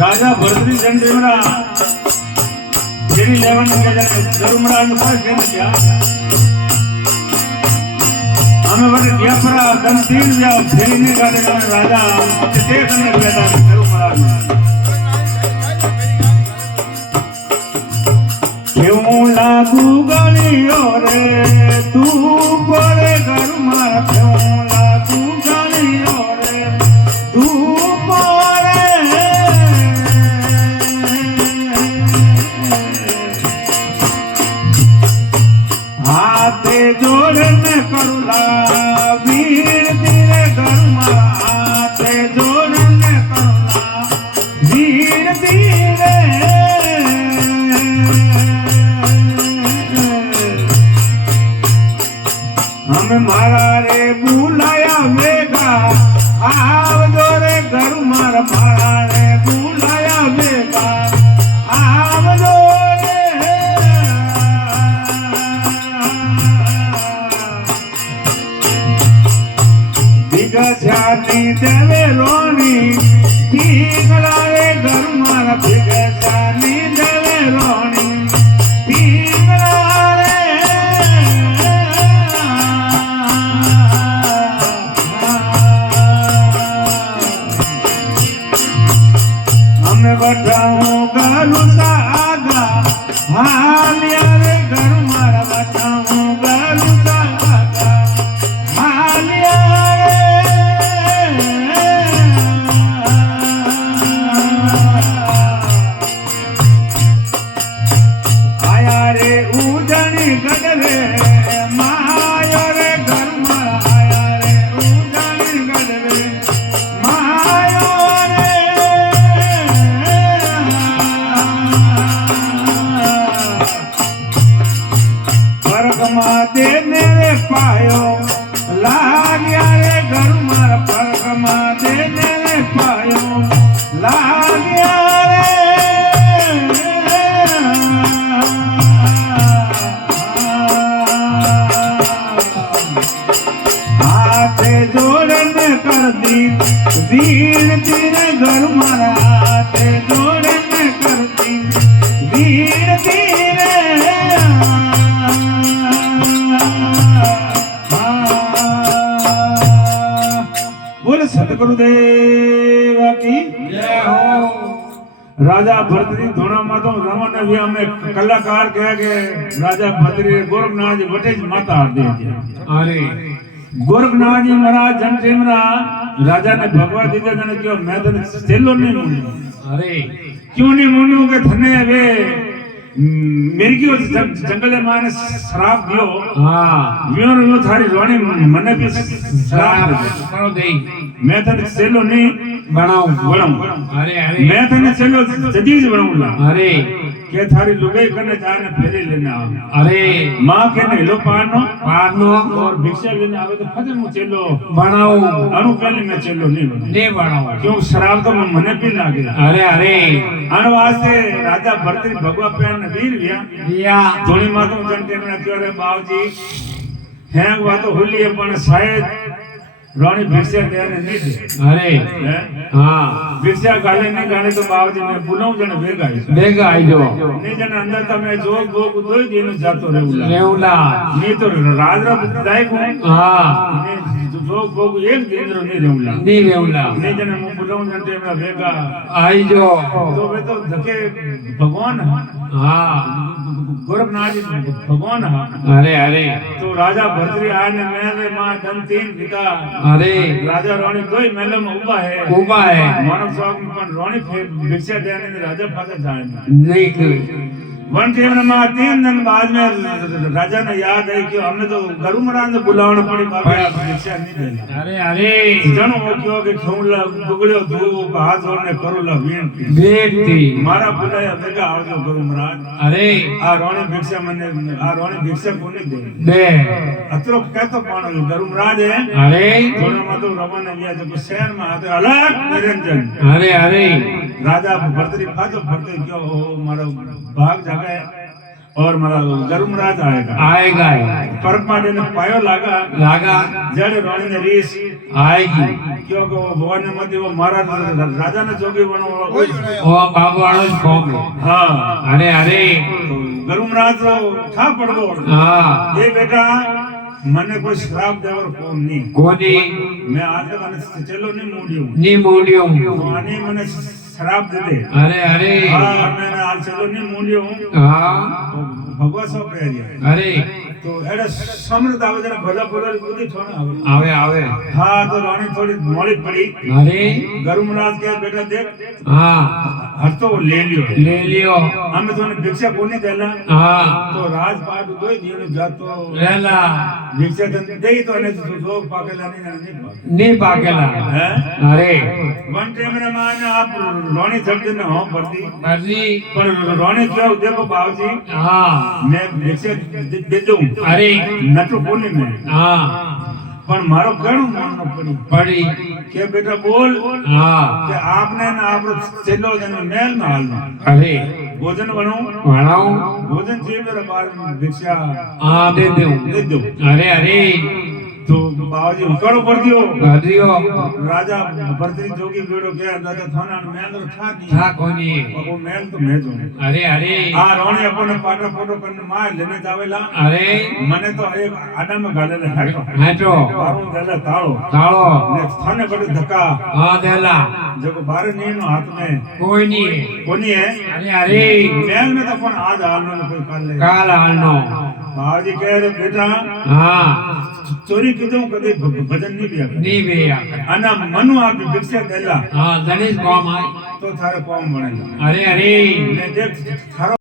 राजा Bhartari जंडेवरा Jerry लेवन के जाने धर्मराज ने पास के दिया हमें बड़े दिया परा दम तीन दिया फेरी ने गाले का राजा ते करने बेटा धर्मराज क्यों लागू गालियों रे तू बोले धर्मराज क्यों लागू गालियों रे तू जोड़न करुला वीर तेरे घर माते जोड़न करुला वीर तेरे हमें मारा रे बुलाया वेगा आव जोरे घर मारा मारा रे बुलाया वेगा आव जानी देवे रोनी ठीक लाले घर मारा ठीक जानी देवे रोनी ठीक लाले हमें बताऊं गलू सागा हाल यारे घर मारा बताऊं गलू सागा हाल गडरे माया रे घर मारा आया रे उजानी गडरे माया रे परगमा दे मेरे पायो लागिया रे घर मारा परगमा दे मेरे पायो लागिया जोड़न कर दी वीर तेरे घर मारा ते जोड़न कर दी वीर तेरे बोले सतगुरुदेव की जय हो। राजा भरतरी धोना मातो रमन भी हमें कलाकार कह के राजा भरतरी गोरखनाथ जी वटे माता दे अरे गोरखनाथ जी महाराज जनसेमरा राजा ने भगवा दीदा ने क्यों मैं तने सेलो नहीं मुन्नु अरे क्यों नहीं मुन्नु के थने वे मेरी की जंगल में माने श्राप दियो हां यो थारी रोणी मने भी श्राप करो दे मैं तने सेलो नहीं बनाऊं अरे अरे मैं तने सेलो जदीज बनाऊंगा अरे के थारी लुगाई करने जाने फेरे लेने आओ अरे मां के ने लो पानो और भिक्षा लेने आवे तो फजे मु चेलो बनाओ अनु पहले मैं चेलो नहीं बनाओ क्यों शराब तो मने पी लागे अरे अरे अन वास्ते राजा भरतरी भगवा पेन वीर विया धोनी मातो जनते में क्यों रे बावजी हैं वा तो होली पण शायद रोनी भिक्षा देने नहीं दे अरे हां भिक्षा गाले नहीं गाने तो बावजी मैं बुलाऊं जने बेगा आई जो नहीं जने अंदर तो मैं जोग भोग दोई दिन जातो रेउला नहीं तो राज दाई को हां जोग भोग एक दिन रो नहीं रेउला नहीं जने मैं बुलाऊं जने हमरा बेगा आई जो तो वे तो धके भगवान हां गोरखनाथ जी भगवान अरे अरे तो राजा भरतरी आए ने मेरे मां दन तीन पिता अरे राजा रोणी कोई मेले में उबा है मानव स्वाग में पण रोणी फिर भिक्षा देने ने राजा फादर जाए नहीं वन टेम में 3 दिन बाद में राजा ने याद आई कि हमने तो गरु महाराज ने बुलावना पड़ी बाबा भिक्षा नहीं देनी अरे अरे जनो वो क्यों के खौला गुगड़ियो धूप हाथ जोड़ने करोला बेटी मारा बुलाया बेगा आवजो गरु महाराज अरे आ रोणी भिक्षा मने आ रोणी भिक्षा कोने दे अतरो कहतो पण गरु महाराज है अरे दोनों में तो रमन विया जो शहर में आते अलग निरंजन अरे राजा भरतरी फाजो भरते क्यों मारो भाग जगह और मला गरुमराज आएगा आएगा परमात्मा ने पायो लागा जड़ रानी ने रीस आएगी क्योंकि वो भवन में मत वो महाराज राजा ने जोगी बनो वो बाबू वालों જ કોમ हाँ अरे अरे तो गरुमराज तो था पड़ गो हाँ ये बेटा मने कोई श्राप देवर कोम नहीं कोनी मैं आज मैंने चलो नहीं मूडियो ની મૂડ્યો तो आने मने श्राप दे दे अरे अरे हाँ मैंने आज चलो नहीं मूडियो हाँ भगवा सो पे अरे तो एडे समृद्ध आवे जरा भला भला बुद्धि थोड़ा आवे आवे हाँ तो रानी थोड़ी मोड़ी पड़ी अरे गरुमराज क्या बेटा देख हाँ हर तो ले लियो हमें तो भिक्षा कोने देला हाँ तो राजपाट दोई दिनो जातो રેલા भिक्षा देई तो ने तो पाकेला नहीं ની પાકેલા हैं अरे वन टाइम रे माने आप रोनी झड़ते न हो भरती मर्जी पर रोनी क्यों देखो बाबूजी हाँ मैं भिक्षा दे दूं अरे नटो कोने में हाँ पर मारो घणो माननो पड़ी पड़ी के बेटा बोल हाँ કે આપને ને આપણો છેલ્લો જન્મ મેલ નો હાલનો अरे ભોજન બનો વણાઉ ભોજન છે મેરા બાર ભિક્ષા हाँ दे दूं દે દો अरे अरे તો બાવાજી ઉકાળો પડ ગયો હરિયો રાજા ભરતરી જોગી બેડો કે દાદા થાના મેલ નો થા દી था कोनी वो मेल तो मैं जो अरे अरे आ रोणे अपने पाटा फोटो करने मार लेने जावेला अरे मने तो एक आडा में गालेले हाटो हाटो बारो देला ताळो ताळो ने थाने बड़े धक्का हाँ देला जको बारे नी नो हाथ में कोई नहीं कोनी है अरे अरे मेल में तो पण आज हालनो न कोई काल ले काल हालनो बाजी कह रहे बेटा हाँ चोरी कीधो कदे भजन नहीं बिया नहीं भैया अना मनु आप भिक्षा देला हाँ गणेश कौम आए तो थारे कौम बनेला अरे अरे ने देख थारो